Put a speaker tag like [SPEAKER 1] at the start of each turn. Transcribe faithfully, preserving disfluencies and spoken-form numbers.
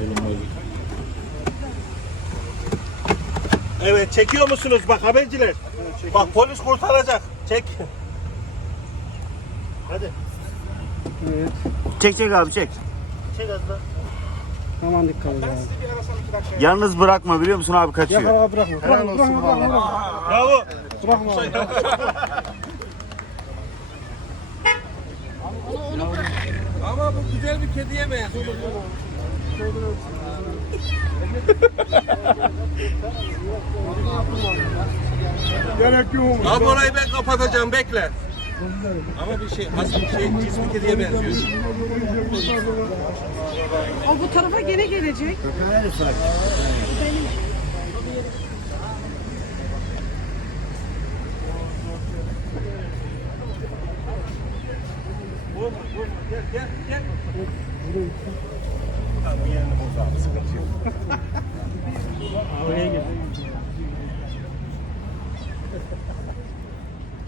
[SPEAKER 1] Evet, çekiyor musunuz bak haberciler? Evet, bak polis kurtaracak. Çek. Hadi.
[SPEAKER 2] Evet.
[SPEAKER 3] Çek çek abi çek.
[SPEAKER 1] Çek hızlı.
[SPEAKER 2] Aman dikkat et abi.
[SPEAKER 3] Yalnız bırakma biliyor musun abi kaçıyor.
[SPEAKER 2] Yakala bırakma. Bırakma bırakma bırakma.
[SPEAKER 1] Bravo.
[SPEAKER 2] Bırakma abi.
[SPEAKER 1] Ama bu güzel bir kediye benziyor.
[SPEAKER 2] Gerek yok.
[SPEAKER 1] Abi orayı ben kapatacağım bekle. Ama bir şey, az bir şey, cins bir kediye benziyor.
[SPEAKER 4] O bu tarafa gene gelecek.
[SPEAKER 1] Vurma, vurma. Gel, gel, gel. Tamam, bu yerini boz abi, sıkıntı yok.